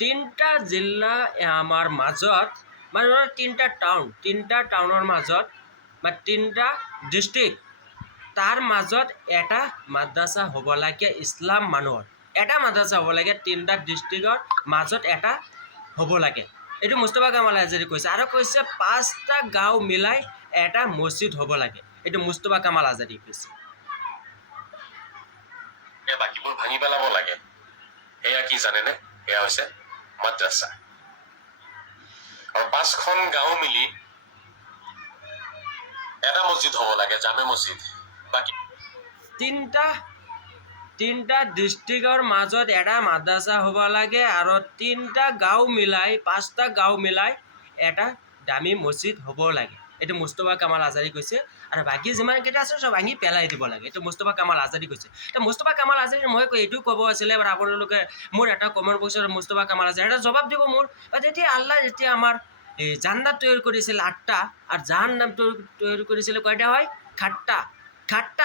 তিনিটা জিলা আমাৰ মাজত মানে তিনিটা টাউনৰ মাজত বা তিনিটা ডিষ্ট্ৰিক্ট তাৰ মাজত এটা মাদ্ৰাছা হ'ব লাগে ইছলাম মানুহৰ এটা মাদ্ৰাছা হ'ব লাগে তিনিটা ডিষ্ট্ৰিক্টৰ মাজত এটা হ'ব লাগে এইটো মুস্তফা কামাল আজাদে কৈছে আৰু কৈছে 5টা গাঁও মিলাই এটা মছজিদ হ'ব লাগে এইটো মুস্তফা কামাল আজাদে কৈছে বাকীবোৰ ভাঙি পেলাব লাগে এয়া কি জানেনে এয়া হৈছে মাদ্ৰাছা আৰু 5খন গাঁও মিলি এটা মছজিদ হ'ব লাগে জামে মছজিদ বাকী তিনিটা ডিষ্ট্ৰিক্টৰ মাজত এটা মাদ্ৰাছা হ'ব লাগে আৰু 3টা গাঁও মিলাই 5টা গাঁও মিলাই এটা দামী মছজিদ হ'ব লাগে এইটো মুস্তফা কামাল আজাদে কৈছে আৰু বাকী যিমানকেইটা আছে চব ভাঙি পেলাই দিব লাগে এইটো মুস্তফা কামাল আজাদে কৈছে এতিয়া মুস্তফা কামাল আজাদে মই এইটো ক'ব আছিলে বাৰু আপোনালোকে মোৰ এটা কমেণ্ট বক্সত মুস্তফা কামাল আজাদে এটা জবাব দিব মোৰ যেতিয়া আল্লাহ যেতিয়া আমাৰ এই জান্নাত তৈয়াৰ কৰিছিল 8টা আৰু জাহান্নাম তৈয়াৰ কৰিছিলে কেইটা হয় 7টা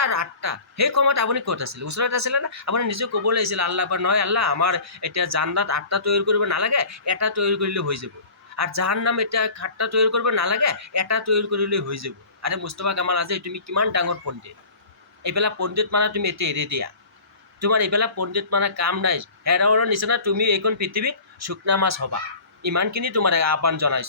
আৰু 8টা সেই সময়ত আপুনি ক'ত আছিলে ওচৰত আছিলে না আপুনি নিজে ক'ব লাগিছিল আল্লাহ পৰা নহয় আল্লাহ আমাৰ এতিয়া জান্নাত 8টা তৈয়াৰ কৰিব নালাগে এটা তৈয়াৰ কৰিলে হৈ যাব আৰু জাহান্নাম এতিয়া 7টা তৈয়াৰ কৰিব নালাগে এটা তৈয়াৰ কৰিলে হৈ যাব আৰে মুস্তফা কামাল আজাদে তুমি কিমান ডাঙৰ পণ্ডিত এইবিলাক পণ্ডিত মানে তুমি এতিয়া এৰি দিয়া তোমাৰ এইবিলাক পণ্ডিত মানে কাম নাই হেৰাৱৰৰ নিচিনা তুমি এইখন পৃথিৱীত শুকনা মাছ হ'বা ইমানখিনি তোমাৰ আহ্বান জনাইছোঁ